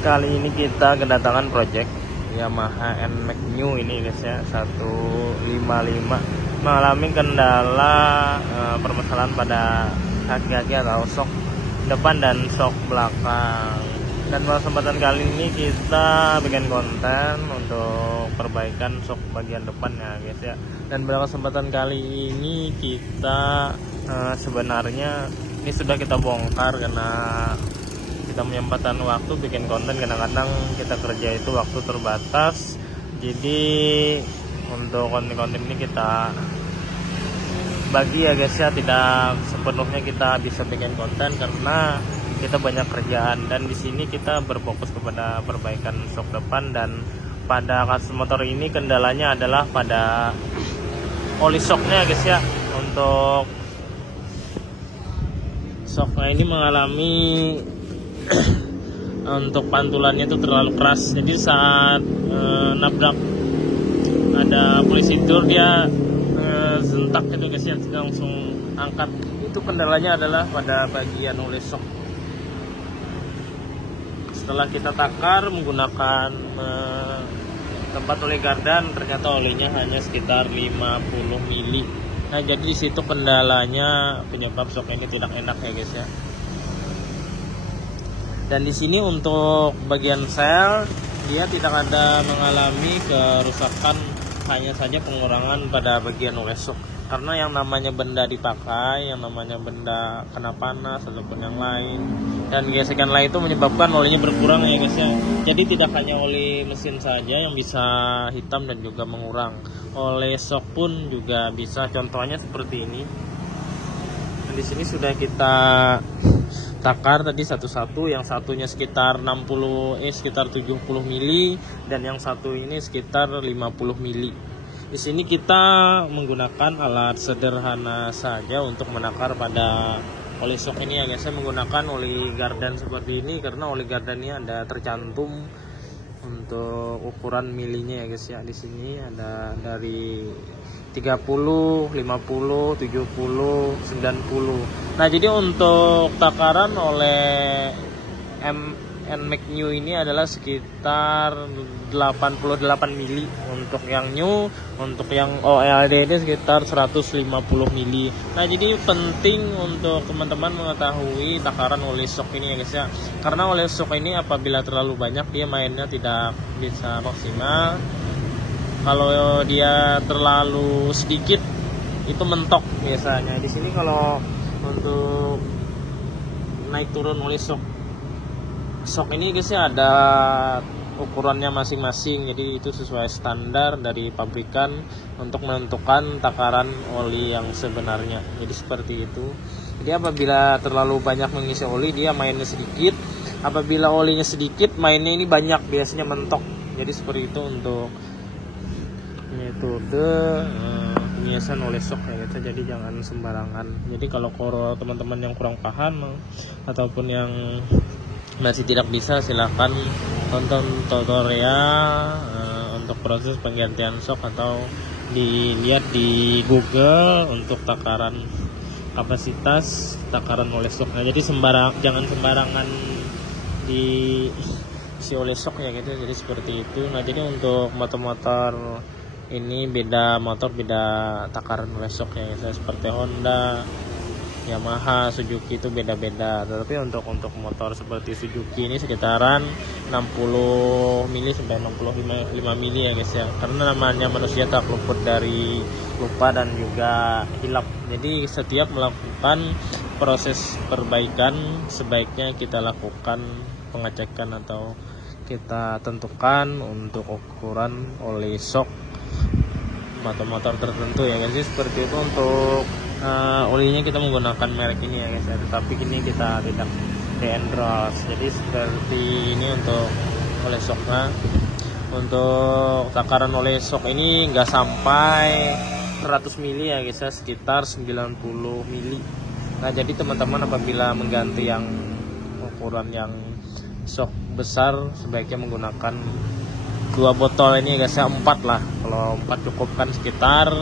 Kali ini kita kedatangan project Yamaha NMAX New ini guys ya, 155 mengalami kendala permasalahan pada kaki-kaki atau sok depan dan sok belakang. Dan pada kesempatan kali ini kita bikin konten untuk perbaikan sok bagian depan ya guys ya. Dan pada kesempatan kali ini kita sebenarnya ini sudah kita bongkar karena kita menyempatkan waktu bikin konten. Kadang-kadang kita kerja itu waktu terbatas, jadi untuk konten-konten ini kita bagi ya guys ya, tidak sepenuhnya kita bisa bikin konten karena kita banyak kerjaan. Dan di sini kita berfokus kepada perbaikan sok depan, dan pada kasus motor ini kendalanya adalah pada oli shocknya guys ya. Untuk shocknya ini mengalami untuk pantulannya itu terlalu keras, jadi saat nabrak ada prosedur dia sentak gitu guys ya, langsung angkat. Itu kendalanya adalah pada bagian oli shock. Setelah kita takar menggunakan tempat oli gardan, ternyata olinya hanya sekitar 50 mili. Nah, jadi di situ kendalanya penyebab shock ini tidak enak ya guys ya. Dan di sini untuk bagian sel dia tidak ada mengalami kerusakan, hanya saja pengurangan pada bagian oli shock. Karena yang namanya benda dipakai, yang namanya benda kena panas ataupun yang lain, dan gesekan lain itu menyebabkan olinya berkurang ya guys ya. Jadi tidak hanya oli mesin saja yang bisa hitam dan juga mengurang, oli shock pun juga bisa. Contohnya seperti ini. Nah, di sini sudah kita takar tadi satu-satu, yang satunya sekitar 70 mili dan yang satu ini sekitar 50 mili. Di sini kita menggunakan alat sederhana saja untuk menakar pada oli shock ini ya guys. Saya menggunakan oli gardan seperti ini karena oli gardan ini ada tercantum untuk ukuran milinya ya guys ya. Di sini ada dari 30, 50, 70, 90. Nah, jadi untuk takaran oleh NMAX New ini adalah sekitar 88 mili untuk yang new, untuk yang OLD ini sekitar 150 mili. Nah, jadi penting untuk teman-teman mengetahui takaran oli shock ini ya guys ya. Karena oli shock ini apabila terlalu banyak dia mainnya tidak bisa maksimal. Kalau dia terlalu sedikit itu mentok biasanya. Di sini kalau untuk naik turun oli shock ini guys ya ada ukurannya masing-masing. Jadi itu sesuai standar dari pabrikan untuk menentukan takaran oli yang sebenarnya. Jadi seperti itu. Jadi apabila terlalu banyak mengisi oli dia mainnya sedikit. Apabila olinya sedikit mainnya ini banyak, biasanya mentok. Jadi seperti itu untuk metode pengisian oli shock ya gitu. Jadi jangan sembarangan. Jadi kalau teman-teman yang kurang paham ataupun yang masih tidak bisa, silahkan tonton tutorial untuk proses penggantian shock atau dilihat di Google untuk takaran kapasitas takaran oli shock. Nah, jadi jangan sembarangan di si oli shock ya gitu. Jadi seperti itu. Nah, jadi untuk motor-motor ini beda motor, beda takaran oli shock ya gitu. Seperti Honda, Yamaha, Suzuki itu beda-beda. Tetapi untuk motor seperti Suzuki ini sekitaran 60 mili sampai 65 mili ya guys ya. Karena namanya manusia tak luput dari lupa dan juga hilap. Jadi setiap melakukan proses perbaikan sebaiknya kita lakukan pengecekan atau kita tentukan untuk ukuran oli shock motor-motor tertentu ya guys. Seperti itu untuk olinya kita menggunakan merek ini ya guys ya, tetapi ini kita tidak de-endorse. Jadi seperti ini untuk oli shocknya. Untuk takaran oli shock ini nggak sampai 100 mili ya guys ya, sekitar 90 mili. Nah, jadi teman-teman apabila mengganti yang ukuran yang shock besar sebaiknya menggunakan 2 botol ini guys ya, 4 lah. Kalau 4 cukup kan sekitar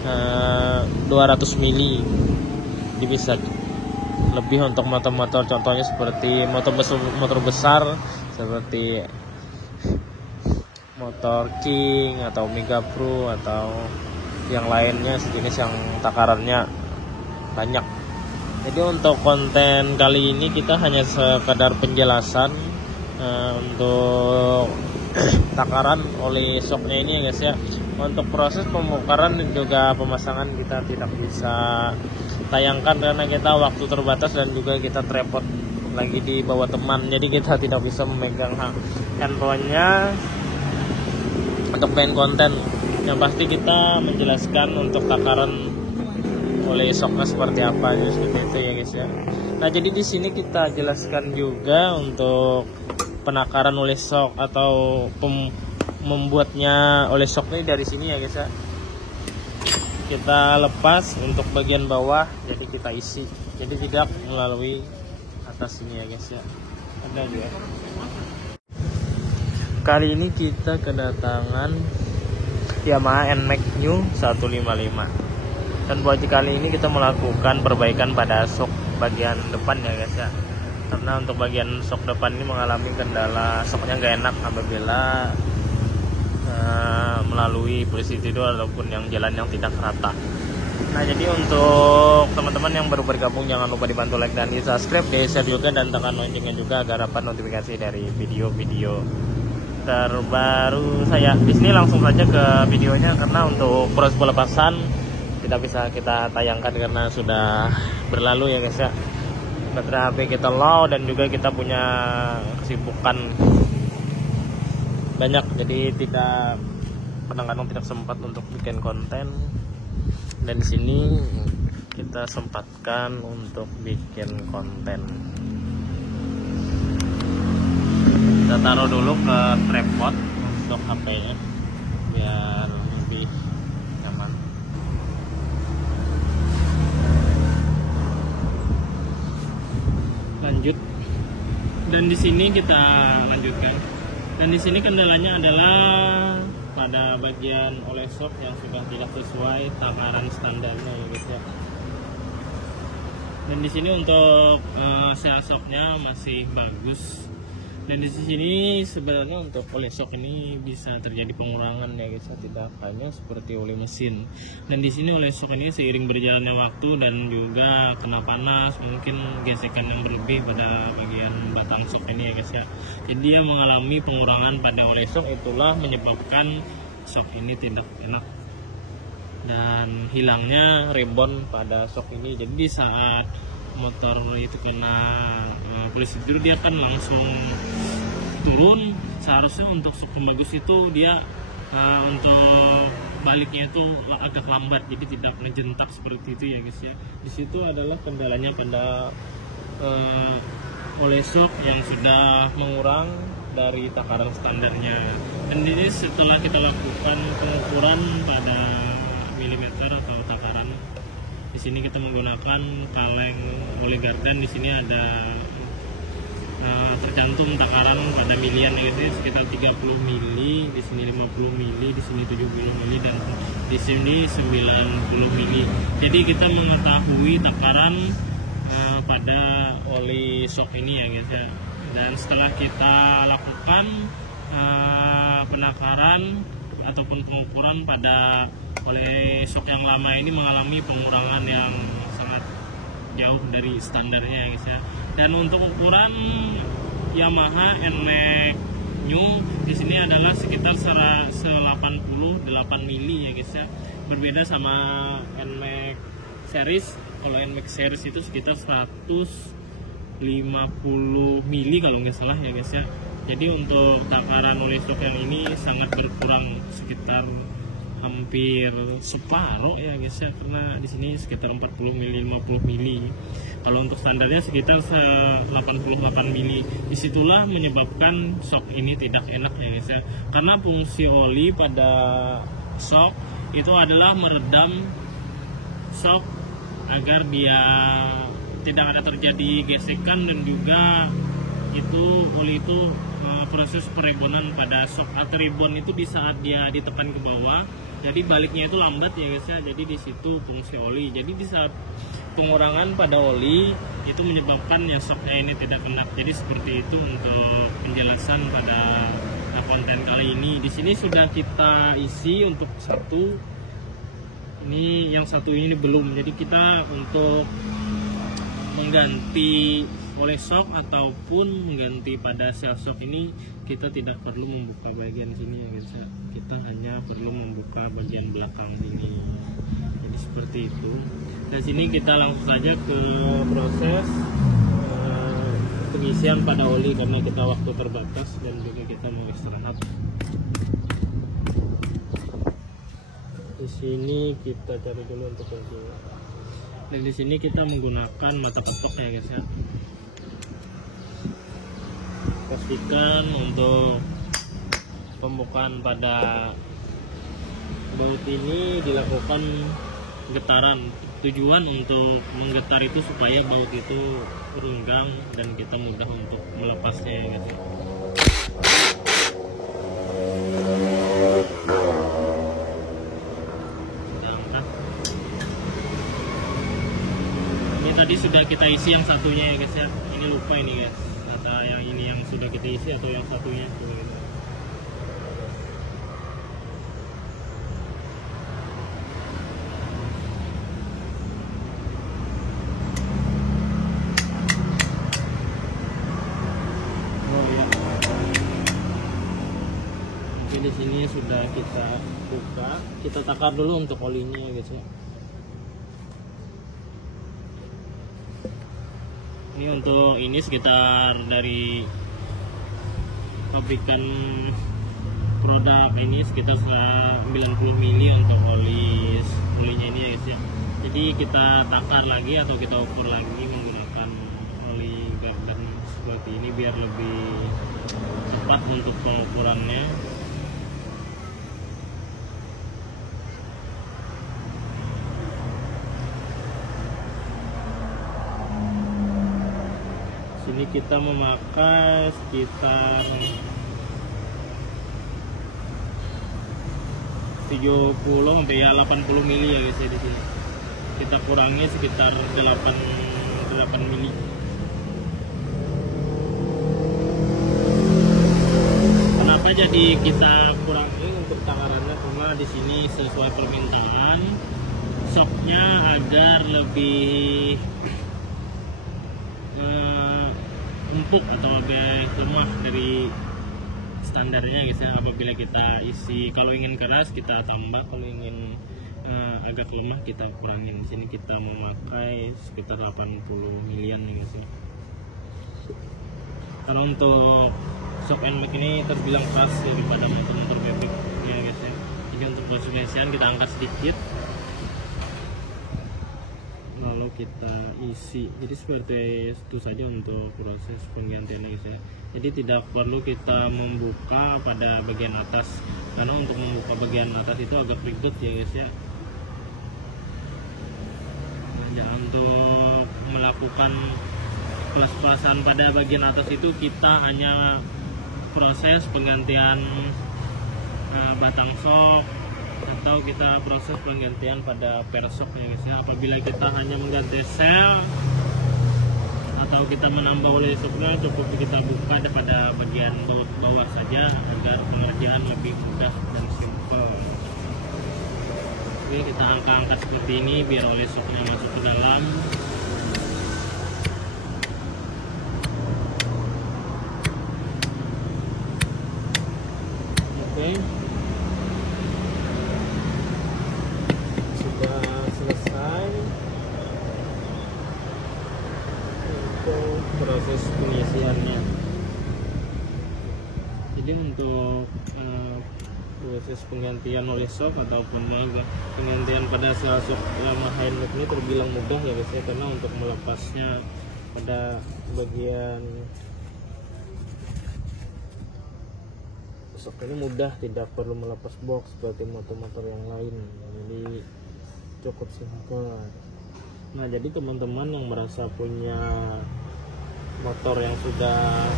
200 mili. Jadi bisa lebih untuk motor-motor contohnya seperti motor besar seperti motor King atau Mega Pro atau yang lainnya sejenis yang takarannya banyak. Jadi untuk konten kali ini kita hanya sekedar penjelasan untuk takaran oli shocknya ini ya guys ya. Untuk proses pembongkaran dan juga pemasangan kita tidak bisa tayangkan karena kita waktu terbatas dan juga kita tripod lagi di bawah teman, jadi kita tidak bisa memegang handphonenya untuk main konten. Yang pasti kita menjelaskan untuk takaran oleh shocknya seperti apa, jadi seperti itu ya guys ya. Nah jadi di sini kita jelaskan juga untuk penakaran oleh shock atau membuatnya oleh shock ini dari sini ya guys ya. Kita lepas untuk bagian bawah, jadi kita isi, jadi tidak melalui atas ini ya guys ya. Ada juga. Kali ini kita kedatangan Yamaha NMAX New 155. Dan buat kali ini kita melakukan perbaikan pada shock bagian depan ya guys ya. Karena untuk bagian shock depan ini mengalami kendala, shocknya nggak enak apabila melalui posisi tidur ataupun yang jalan yang tidak rata. Nah jadi untuk teman-teman yang baru bergabung jangan lupa dibantu like dan di subscribe, di share juga dan tekan loncengnya juga agar dapat notifikasi dari video-video terbaru saya. Di sini langsung saja ke videonya karena untuk proses pelepasan tidak bisa kita tayangkan karena sudah berlalu ya guys ya. Baterai HP kita low dan juga kita punya kesibukan banyak, jadi kadang-kadang tidak sempat untuk bikin konten. Dan di sini kita sempatkan untuk bikin konten. Kita taruh dulu ke tripod untuk HP-nya biar lebih nyaman. Lanjut. Dan di sini kita lanjutkan. Dan di sini kendalanya adalah pada bagian oleh shock yang sudah tidak sesuai takaran standarnya ya guys ya. Dan di sini untuk shocknya masih bagus. Dan di sini sebenarnya untuk oleh shock ini bisa terjadi pengurangan ya guys ya, tidak hanya seperti oleh mesin. Dan di sini oleh shock ini seiring berjalannya waktu dan juga kena panas, mungkin gesekan yang berlebih pada bagian batang shock ini ya guys ya. Jadi dia mengalami pengurangan pada oleh shock, itulah menyebabkan shock ini tidak enak dan hilangnya rebond pada shock ini. Jadi di saat motor itu kena polisi tidur dia kan langsung turun. Seharusnya untuk shock yang bagus itu dia untuk baliknya itu agak lambat, jadi tidak ngejentak seperti itu ya guys ya. Di situ adalah kendalanya pada oleh shock yang sudah mengurang dari takaran standarnya. Dan ini setelah kita lakukan pengukuran pada milimeter atau takaran, di sini kita menggunakan kaleng oli garden. Di sini ada tercantum takaran pada milian ya guys, sekitar 30 mili, di sini 50 mili, di sini 70 mili dan di sini 90 mili. Jadi kita mengetahui takaran pada oli shock ini ya guys ya. Dan setelah kita lakukan penakaran ataupun pengukuran pada oleh shock yang lama ini mengalami pengurangan yang sangat jauh dari standarnya ya guys ya. Dan untuk ukuran Yamaha NMAX New di sini adalah sekitar 188 mili ya guys ya. Berbeda sama NMAX series. Kalau NMAX series itu sekitar 150 mili kalau nggak salah ya guys ya. Jadi untuk takaran oleh shock yang ini sangat berkurang, sekitar hampir separuh ya guys ya, karena di sini sekitar 40 mili 50 mili. Kalau untuk standarnya sekitar 88 mili. Disitulah menyebabkan shock ini tidak enak ya guys ya. Karena fungsi oli pada shock itu adalah meredam shock agar dia tidak ada terjadi gesekan, dan juga itu oli itu proses perebonan pada shock atau rebond itu di saat dia ditekan ke bawah, jadi baliknya itu lambat ya guys ya. Jadi di situ fungsi oli. Jadi di saat pengurangan pada oli itu menyebabkan ya shocknya ini tidak kena. Jadi seperti itu untuk penjelasan pada konten kali ini. Di sini sudah kita isi untuk satu, ini yang satu ini belum. Jadi kita untuk mengganti oleh shock ataupun mengganti pada shell shock ini kita tidak perlu membuka bagian sini ya guys. Kita hanya perlu membuka bagian belakang sini. Jadi seperti itu. Dan sini kita langsung saja ke proses pengisian pada oli karena kita waktu terbatas dan juga kita mau istirahat. Di sini kita cari dulu untuk kuncinya. Dan di sini kita menggunakan mata ketok ya guys ya. Pastikan untuk pembukaan pada baut ini dilakukan getaran. Tujuan untuk menggetar itu supaya baut itu renggang dan kita mudah untuk melepasnya ya guys. Kita angkat. Ini tadi sudah kita isi yang satunya ya guys ya. Ini lupa ini guys. Atau yang ini yang sudah kita isi atau yang satunya. Di sini sudah kita buka, kita takar dulu untuk olinya ya guys ya. Ini untuk ini sekitar dari pabrikan produk ini sekitar 90 ml untuk olinya ini ya guys ya. Jadi kita takar lagi atau kita ukur lagi menggunakan oli garden seperti ini biar lebih cepat untuk pengukurannya. Ini kita memakai sekitar 70 sampai 80 mili ya guys ya di sini. Kita kurangi sekitar 8 mili. Kenapa jadi kita kurangi untuk takarannya? Karena di sini sesuai permintaan shocknya agar lebih empuk atau lebih lemah dari standarnya guys ya. Apabila kita isi, kalau ingin keras kita tambah, kalau ingin agak lemah kita kurangin. Di sini kita memakai sekitar 80 milian nih guys ya. Karena untuk shock and make ini terbilang keras daripada motor-motor bebek ya guys ya. Jadi untuk proses kita angkat sedikit lalu kita isi. Jadi seperti itu saja untuk proses penggantiannya guys ya. Jadi tidak perlu kita membuka pada bagian atas, karena untuk membuka bagian atas itu agak ribet ya guys ya. Nah, untuk melakukan kelas-kelasan pada bagian atas itu kita hanya proses penggantian batang shock atau kita proses penggantian pada per shocknya guys ya. Apabila kita hanya mengganti sel atau kita menambah oleh shocknya, cukup kita buka pada bagian bawah saja agar pengerjaan lebih mudah dan simpel. Oke, kita angkat seperti ini biar oleh shocknya masuk ke dalam. Oke, proses pengisiannya. Jadi untuk proses penggantian oleh shock ataupun penggantian pada sel shock Yamaha NMAX ini terbilang mudah ya guys ya, karena untuk melepasnya pada bagian shock ini mudah, tidak perlu melepas box seperti motor-motor yang lain. Jadi cukup simpel. Nah, jadi teman-teman yang merasa punya motor yang sudah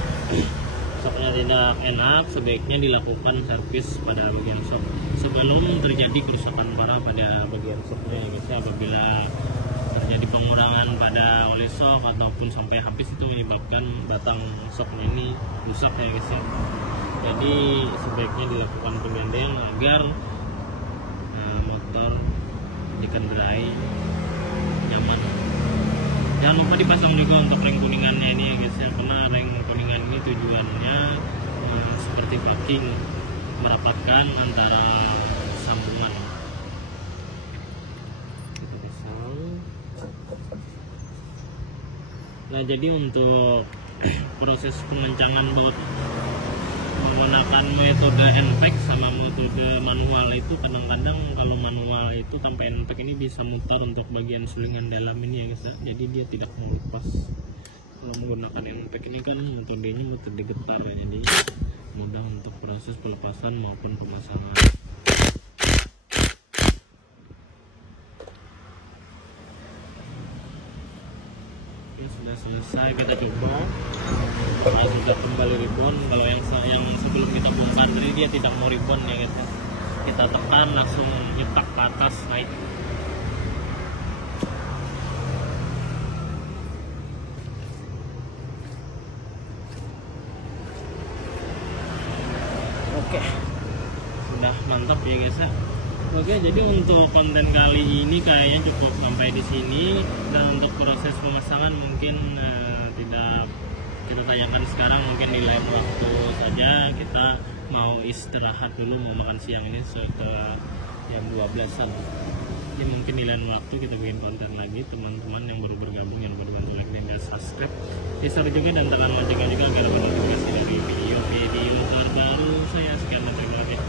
shocknya tidak enak, sebaiknya dilakukan servis pada bagian shock sebelum terjadi kerusakan parah pada bagian shocknya ya guys. Apabila terjadi terjadi pengurangan pada oli shock ataupun sampai habis, itu menyebabkan batang shocknya ini rusak ya guys ya. Jadi sebaiknya dilakukan penggantian agar motor dikendarai nyaman. Jangan lupa dipasang juga untuk ring kuningannya ini ya guys ya, karena ring kuningan ini tujuannya seperti packing, merapatkan antara sambungan. Kita pasang. Nah, jadi untuk proses pengencangan baut menggunakan metode NPEG sama metode manual itu, kadang-kadang kalau manual itu tanpa NPEG ini bisa mutar untuk bagian sulingan dalam ini ya guys ya. Jadi dia tidak mau lepas. Kalau menggunakan NPEG ini kan metodenya metode getar ya, jadi mudah untuk proses pelepasan maupun pemasangan. Oke, sudah selesai, kita coba. Nah, sudah kembali ribon. Kalau yang sebelum kita bongkar tadi dia tidak mau ribon ya guys. Kita tekan langsung nyetak ke atas naik. Oke, sudah mantap ya guys ya. Oke, jadi untuk konten kali ini kayaknya cukup sampai di sini, dan untuk proses pemasangan mungkin tidak kita tayangkan sekarang, mungkin di lain waktu saja. Kita mau istirahat dulu, mau makan siang ini setelah jam 12-an. Jadi mungkin di lain waktu kita bikin konten lagi. Teman-teman yang baru bergabung, yang baru bantu like dan subscribe, share juga dan tekan loncengnya juga agar notifikasi dari video terbaru saya. Sekian dan terima kasih.